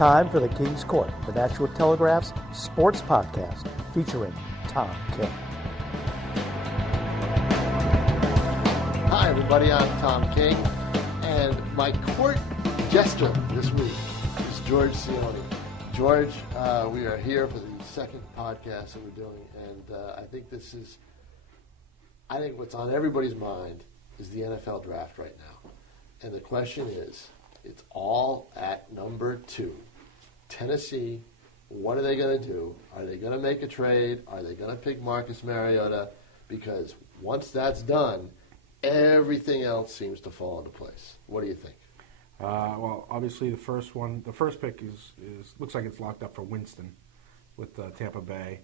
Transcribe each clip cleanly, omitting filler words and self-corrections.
time for the King's Court, the Nashua Telegraph's sports podcast featuring Tom King. Hi, everybody. I'm Tom King, and my court jester this week is George Sione. George, we are here for the second podcast that we're doing, and I think what's on everybody's mind is the NFL draft right now. And the question is, it's all at number 2. Tennessee, what are they going to do? Are they going to make a trade? Are they going to pick Marcus Mariota? Because once that's done, everything else seems to fall into place. What do you think? Well, obviously the first pick is looks like it's locked up for Winston with Tampa Bay.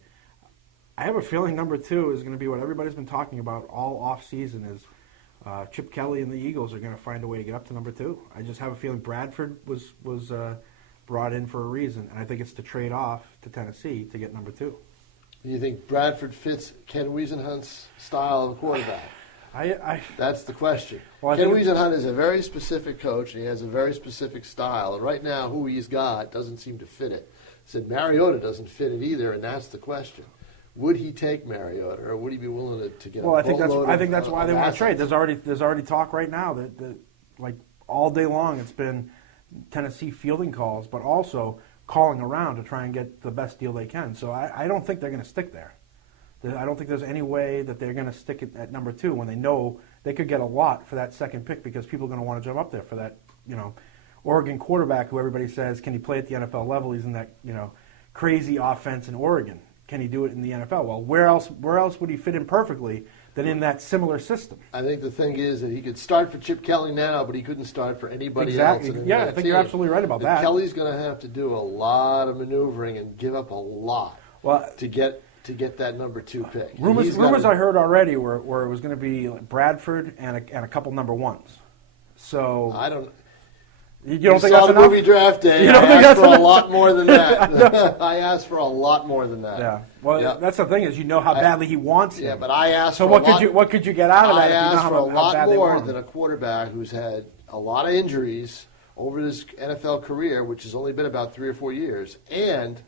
I have a feeling number 2 is going to be what everybody's been talking about all off season is Chip Kelly and the Eagles are going to find a way to get up to number 2. I just have a feeling Bradford was brought in for a reason, and I think it's to trade off to Tennessee to get number 2. Do you think Bradford fits Ken Wiesenhunt's style of quarterback? That's the question. Well, Ken Wiesenhunt is a very specific coach, and he has a very specific style. And right now, who he's got doesn't seem to fit it. Said Mariota doesn't fit it either, and that's the question. Would he take Mariota, or would he be willing to get? Well, I think that's why they want to trade. There's already talk right now that like all day long it's been Tennessee fielding calls, but also calling around to try and get the best deal they can. So I don't think they're going to stick there. I don't think there's any way that they're going to stick it at number 2 when they know they could get a lot for that second pick because people are going to want to jump up there for that, Oregon quarterback who everybody says, can he play at the NFL level? He's in that, crazy offense in Oregon. Can he do it in the NFL? Well, where else would he fit in perfectly than in that similar system? I think the thing is that he could start for Chip Kelly now, but he couldn't start for anybody else. Yeah, I think you're absolutely right about that. Kelly's going to have to do a lot of maneuvering and give up a lot to get that number 2 pick. Rumors I heard already were it was going to be Bradford and a couple number 1s. So I don't. You don't think that's enough? Movie draft day. I asked for a lot more than that. I asked for a lot more than that. Yeah. Well, that's the thing is how badly he wants him. Yeah, but I asked. So what could you get out of that? I asked for a lot more than a quarterback who's had a lot of injuries over his NFL career, which has only been about 3 or 4 years, and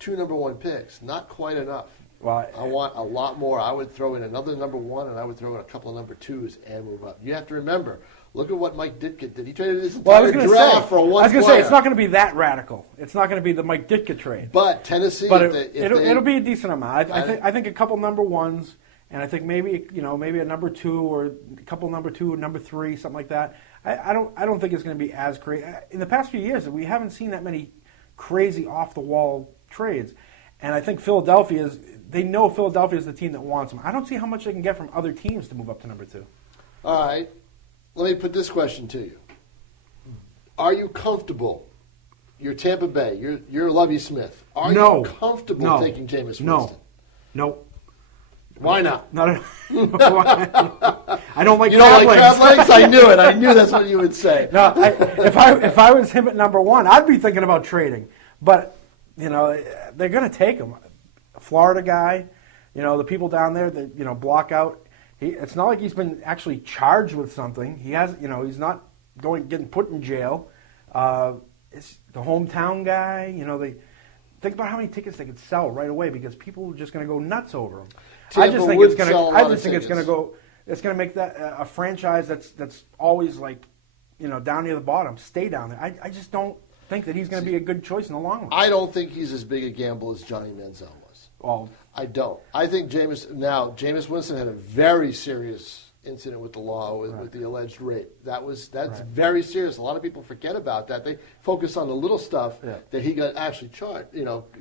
2 number 1 picks. Not quite enough. Well, I want a lot more. I would throw in another number 1, and I would throw in a couple of number 2s and move up. You have to remember. Look at what Mike Ditka did. He traded his entire draft for a one player. I was going to say, it's not going to be that radical. It's not going to be the Mike Ditka trade. But Tennessee, it'll be a decent amount. I think a couple number 1s, and I think maybe a number 2 or a couple number 2 or number 3, something like that. I don't think it's going to be as crazy. In the past few years, we haven't seen that many crazy off the wall trades, and I think they know Philadelphia is the team that wants them. I don't see how much they can get from other teams to move up to number 2. All right. Let me put this question to you. Are you comfortable? You're Tampa Bay. You're Lovie Smith. Are you comfortable taking Jameis Winston? No. Why not? I don't like crab legs. You don't like crab legs? I knew it. I knew that's what you would say. No, if I was him at number 1, I'd be thinking about trading. But, they're going to take him. A Florida guy, the people down there that, block out. It's not like he's been actually charged with something. He has, he's not getting put in jail. It's the hometown guy. They think about how many tickets they could sell right away because people are just going to go nuts over him. I just think it's going to go. It's going to make that a franchise that's always down near the bottom stay down there. I just don't think that he's going to be a good choice in the long run. I don't think he's as big a gamble as Johnny Manziel was. Well, I don't. I think Jameis Winston had a very serious incident with the law with the alleged rape. That's very serious. A lot of people forget about that. They focus on the little stuff that he got actually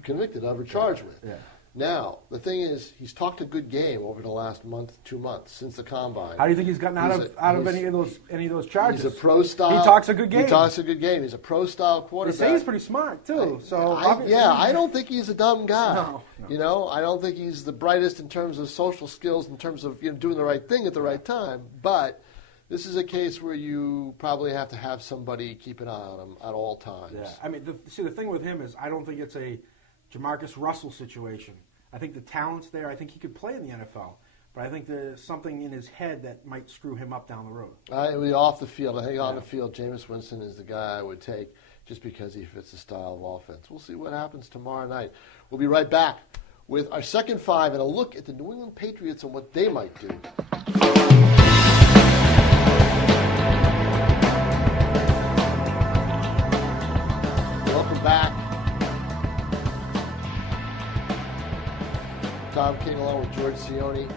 convicted of or charged with. Yeah. Now, the thing is, he's talked a good game over the last 2 months since the combine. How do you think he's gotten out of any of those charges? He's a pro style. He talks a good game. He's a pro style quarterback. They say he's pretty smart too. I don't think he's a dumb guy. No. I don't think he's the brightest in terms of social skills, in terms of doing the right thing at the right time. But this is a case where you probably have to have somebody keep an eye on him at all times. Yeah. I mean, the thing with him is I don't think it's a Jamarcus Russell situation. I think the talent's there. I think he could play in the NFL. But I think there's something in his head that might screw him up down the road. Off the field. I think on the field, Jameis Winston is the guy I would take. just because he fits the style of offense. We'll see what happens tomorrow night. We'll be right back with our second five and a look at the New England Patriots and what they might do. Welcome back. Tom King along with George Sione.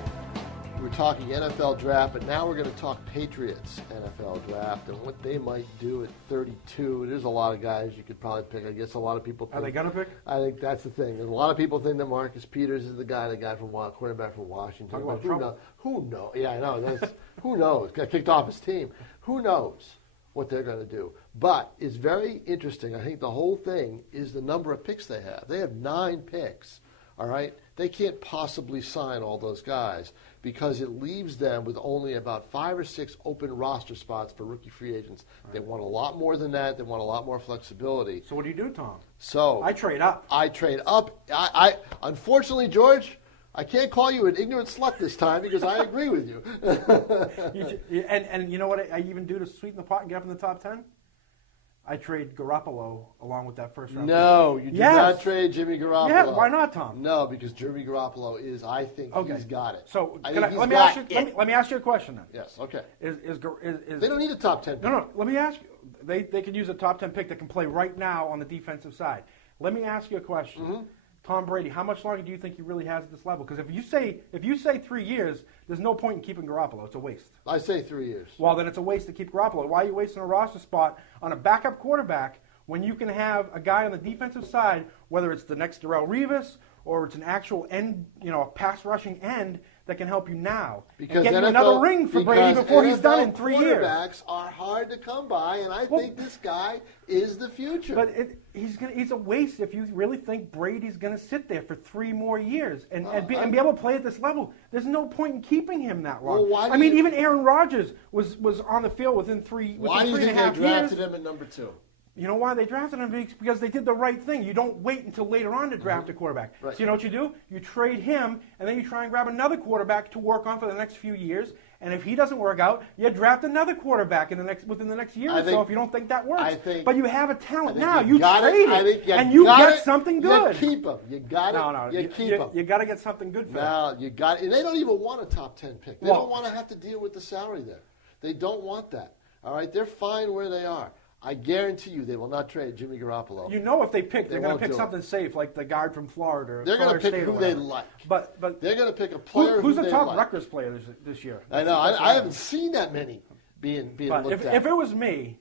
We're talking NFL draft, but now we're going to talk Patriots NFL draft and what they might do at 32. There's a lot of guys you could probably pick. I guess a lot of people think. Are they going to pick? I think that's the thing. And a lot of people think that Marcus Peters is the guy from quarterback from Washington. Talk about who trouble. knows? Who knows? Yeah, I know. Who knows? Got kicked off his team. Who knows what they're going to do? But it's very interesting. I think the whole thing is the number of picks they have. They have 9 picks. All right? They can't possibly sign all those guys because it leaves them with only about 5 or 6 open roster spots for rookie free agents. Right. They want a lot more than that. They want a lot more flexibility. So what do you do, Tom? So I trade up. I unfortunately, George, I can't call you an ignorant slut this time because I agree with you. And you know what I even do to sweeten the pot and get up in the top 10? I trade Garoppolo along with that first round. No, you do not trade Jimmy Garoppolo. Yeah, why not, Tom? No, because Jimmy Garoppolo is, I think he's got it. So let me ask you a question then. Yes, okay. Is they don't need a top 10 pick. No, let me ask you. They could use a top 10 pick that can play right now on the defensive side. Let me ask you a question. Mm-hmm. Tom Brady, how much longer do you think he really has at this level? Because if you say 3 years, there's no point in keeping Garoppolo. It's a waste. I say 3 years. Well, then it's a waste to keep Garoppolo. Why are you wasting a roster spot on a backup quarterback when you can have a guy on the defensive side, whether it's the next Darrelle Revis or it's an actual end, a pass rushing end that can help you now because and get NFL, you another ring for Brady before he's done in 3 years. Quarterbacks are hard to come by, and I think this guy is the future. But he's a waste if you really think Brady's going to sit there for 3 more years and be able to play at this level. There's no point in keeping him that long. Well, even Aaron Rodgers was on the field within 3 Why do you think they drafted him at number 2? You know why they drafted him? Because they did the right thing. You don't wait until later on to draft a quarterback. Right. So you know what you do? You trade him, and then you try and grab another quarterback to work on for the next few years. And if he doesn't work out, you draft another quarterback within the next year or so if you don't think that works. But you have a talent now. You trade it, and you get something good. You keep him. You got it. No, you keep him. You got to get something good for him. No, you got it. And they don't even want a top 10 pick. They don't want to have to deal with the salary there. They don't want that. All right? They're fine where they are. I guarantee you they will not trade Jimmy Garoppolo. You know if they pick, they're going to pick something safe, like the guard from Florida. They're going to pick who they like. But they're going to pick a player who's who the they like. top Rutgers player this year? I know. I haven't seen that many being looked at. If it was me,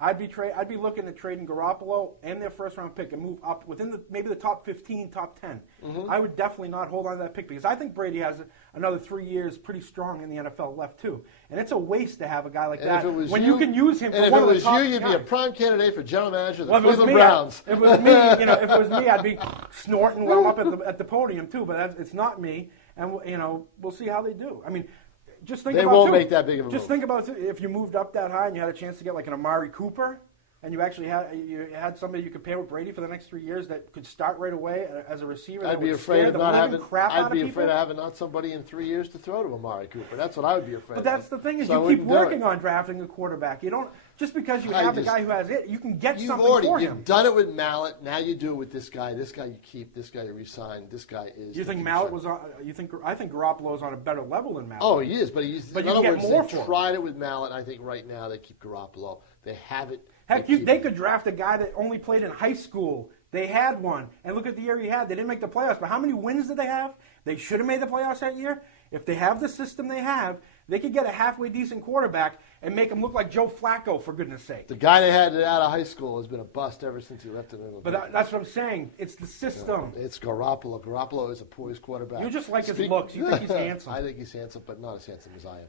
I'd be looking at trading Garoppolo and their first round pick and move up within maybe the top 15, top 10. Mm-hmm. I would definitely not hold on to that pick because I think Brady has another 3 years pretty strong in the NFL left too. And it's a waste to have a guy like that when you can use him for one of the top. And if it was you, you'd be a prime candidate for general manager of the Cleveland Browns. If it was me, if it was me, I'd be snorting while I'm up at the podium too. But it's not me, and we'll see how they do. I mean, just think they about won't make that big of a move. Just think about if you moved up that high and you had a chance to get like an Amari Cooper. And you actually had somebody you could pair with Brady for the next 3 years that could start right away as a receiver. I'd be afraid of having not somebody in 3 years to throw to Amari Cooper. That's what I would be afraid of. But that's the thing is you keep working on drafting a quarterback. You don't just because you have the guy who has it, you can get something for him. You've done it with Mallet. Now you do it with this guy. This guy you keep. This guy you resign. This guy is. You think Mallet was on? I think Garoppolo's on a better level than Mallet. Oh, he is, but he's. But in other words, they tried it with Mallet. I think right now they keep Garoppolo. They have it. Heck, they could draft a guy that only played in high school. They had one. And look at the year he had. They didn't make the playoffs. But how many wins did they have? They should have made the playoffs that year. If they have the system they have, they could get a halfway decent quarterback and make him look like Joe Flacco, for goodness sake. The guy they had out of high school has been a bust ever since he left the England. But that's what I'm saying. It's the system. It's Garoppolo. Garoppolo is a poised quarterback. You just like his looks. You think he's handsome. I think he's handsome, but not as handsome as I am.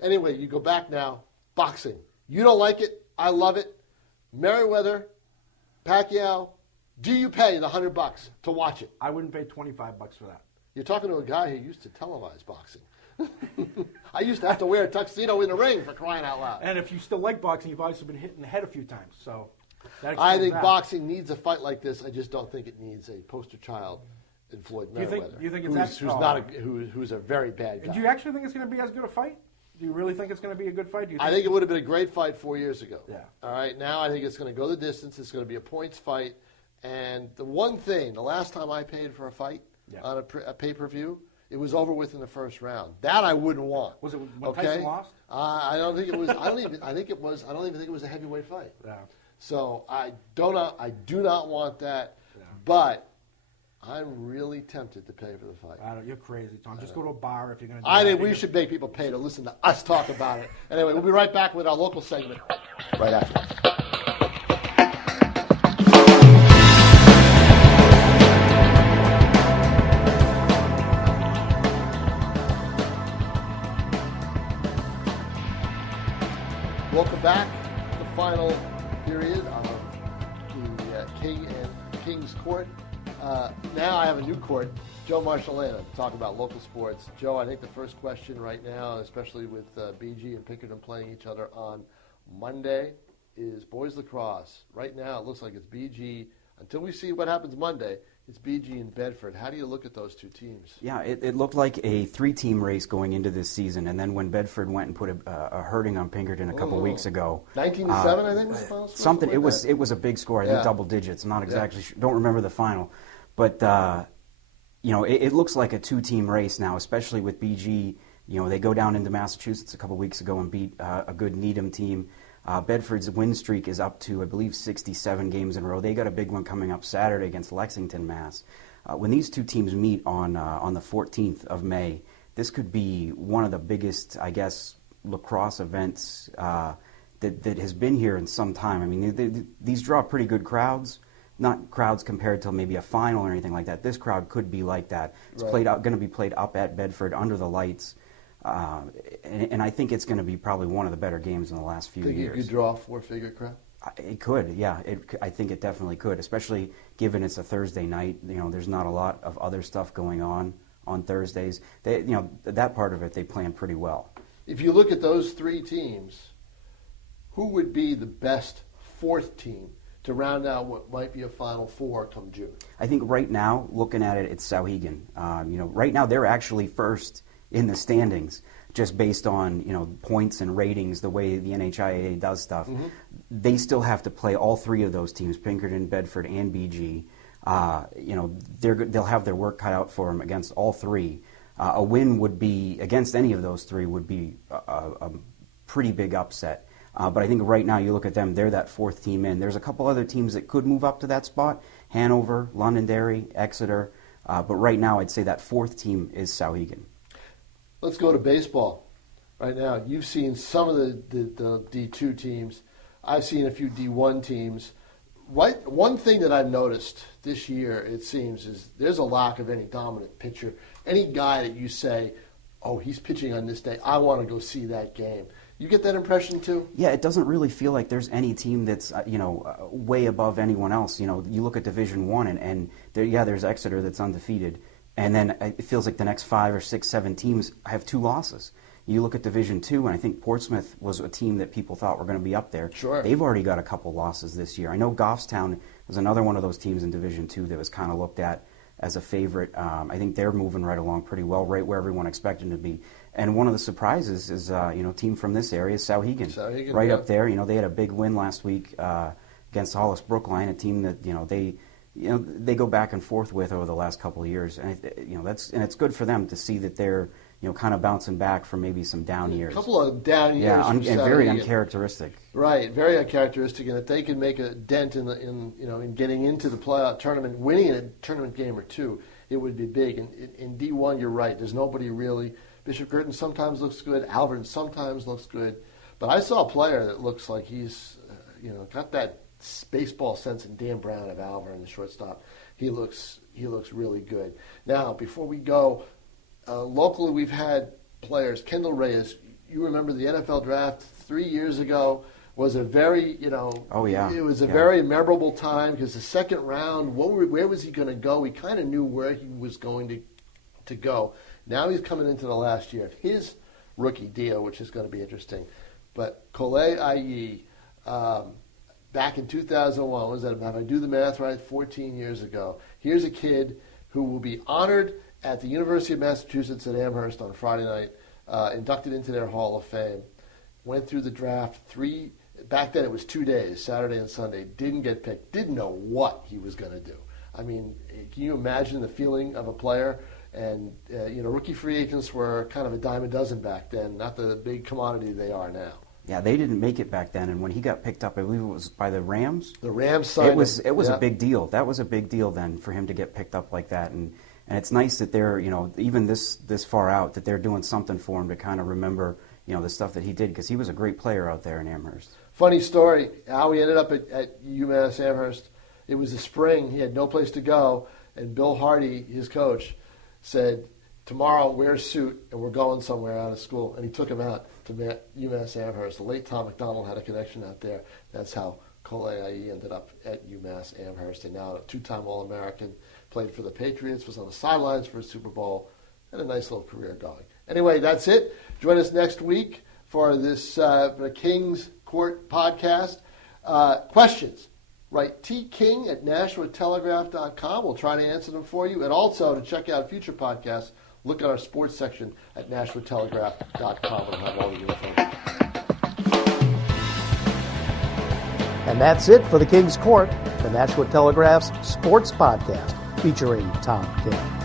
Anyway, you go back now. Boxing. You don't like it. I love it. Merriweather, Pacquiao, do you pay the $100 to watch it? I wouldn't pay $25 for that. You're talking to a guy who used to televise boxing. I used to have to wear a tuxedo in the ring, for crying out loud. And if you still like boxing, you've also been hit in the head a few times. So I think boxing needs a fight like this. I just don't think it needs a poster child in Floyd Mayweather. Do you think it's who's a very bad guy. Do you actually think it's going to be as good a fight? Do you really think it's going to be a good fight? I think it would have been a great fight 4 years ago. Yeah. All right, now I think it's going to go the distance. It's going to be a points fight. And the one thing, the last time I paid for a fight on a pay-per-view, it was over within the first round. That I wouldn't want. Was it when Tyson lost? I don't think it was. I don't even think it was a heavyweight fight. Yeah. So I do not want that. Yeah. But I'm really tempted to pay for the fight. You're crazy, Tom. Just go to a bar if you're going to. I think we should make people pay to listen to us talk about it. Anyway, we'll be right back with our local segment right after this. Welcome back to the final period of the King's Court. Now I have a new court, Joe Marshallana, to talk about local sports. Joe, I think the first question right now, especially with BG and Pinkerton playing each other on Monday, is boys lacrosse. Right now it looks like it's BG. Until we see what happens Monday, it's BG and Bedford. How do you look at those two teams? Yeah, it looked like a three-team race going into this season, and then when Bedford went and put a hurting on Pinkerton a couple weeks ago, 19-7, I think was the final score. Something. It was a big score. I think double digits. I'm not exactly sure. Don't remember the final, but it looks like a two-team race now, especially with BG. They go down into Massachusetts a couple weeks ago and beat a good Needham team. Bedford's win streak is up to, I believe, 67 games in a row. They got a big one coming up Saturday against Lexington, Mass. When these two teams meet on the 14th of May, this could be one of the biggest, I guess, lacrosse events that has been here in some time. I mean, these draw pretty good crowds, not crowds compared to maybe a final or anything like that. This crowd could be like that. It's going to be played up at Bedford under the lights. And I think it's going to be probably one of the better games in the last few years. Think you could draw a four-figure crowd? It could, yeah. I think it definitely could, especially given it's a Thursday night. There's not a lot of other stuff going on Thursdays. That part of it they plan pretty well. If you look at those three teams, who would be the best fourth team to round out what might be a Final Four come June? I think right now, looking at it, it's Sauhegan. Right now they're actually first in the standings, just based on points and ratings, the way the NHIAA does stuff. Mm-hmm. They still have to play all three of those teams, Pinkerton, Bedford, and BG. They'll have their work cut out for them against all three. A win would be against any of those three would be a pretty big upset. But I think right now you look at them, they're that fourth team in. There's a couple other teams that could move up to that spot: Hanover, Londonderry, Exeter. But right now I'd say that fourth team is Sauhegan. Let's go to baseball. Right now, you've seen some of the D2 teams. I've seen a few D1 teams. One thing that I've noticed this year, it seems, is there's a lack of any dominant pitcher. Any guy that you say, oh, he's pitching on this day, I want to go see that game. You get that impression too? Yeah, it doesn't really feel like there's any team that's way above anyone else. You look at Division I, and there's Exeter that's undefeated. And then it feels like the next 5 or 6, 7 teams have 2 losses. You look at Division II, and I think Portsmouth was a team that people thought were going to be up there. Sure. They've already got a couple losses this year. I know Goffstown was another one of those teams in Division II that was kind of looked at as a favorite. I think they're moving right along pretty well, right where everyone expected them to be. And one of the surprises is, a team from this area is Sauhegan. Right up there. They had a big win last week against Hollis Brookline, a team that, they go back and forth with over the last couple of years, and it's good for them to see that they're kind of bouncing back from maybe some down years. A couple of down years, and very uncharacteristic. Right, very uncharacteristic, and if they can make a dent in getting into the playoff tournament, winning a tournament game or two, it would be big. And in D1, you're right. There's nobody really. Bishop Girton sometimes looks good. Alvern sometimes looks good, but I saw a player that looks like he's got that baseball sense in Dan Brown of Alvern, the shortstop. He looks really good. Now, before we go, locally we've had players. Kendall Reyes, you remember the NFL draft 3 years ago was a very, it was a very memorable time because the second round, where was he going to go? We kind of knew where he was going to go. Now he's coming into the last year of his rookie deal, which is going to be interesting. But Cole Ayi, back in 2001, was that, if I do the math right, 14 years ago, here's a kid who will be honored at the University of Massachusetts at Amherst on Friday night. inducted into their Hall of Fame, went through the draft back then it was 2 days, Saturday and Sunday, didn't get picked, didn't know what he was going to do. I mean, can you imagine the feeling of a player? And, rookie free agents were kind of a dime a dozen back then, not the big commodity they are now. Yeah, they didn't make it back then, and when he got picked up, I believe it was by the Rams. The Rams signed him. It was a big deal. That was a big deal then for him to get picked up like that, and it's nice that they're, even this far out, that they're doing something for him to kind of remember, the stuff that he did, because he was a great player out there in Amherst. Funny story, how he ended up at UMass Amherst. It was the spring. He had no place to go, and Bill Hardy, his coach, said, tomorrow wear a suit and we're going somewhere out of school. And he took him out to UMass Amherst. The late Tom McDonald had a connection out there. That's how Cole Aye ended up at UMass Amherst. And now a two-time All-American, played for the Patriots, was on the sidelines for a Super Bowl, had a nice little career going. Anyway, that's it. Join us next week for this the King's Court podcast. Questions, write tking@NashuaTelegraph.com. We'll try to answer them for you. And also, to check out future podcasts, look at our sports section at NashuaTelegraph.com. We'll have all the info. And that's it for the King's Court, the Nashua Telegraph's sports podcast featuring Tom King.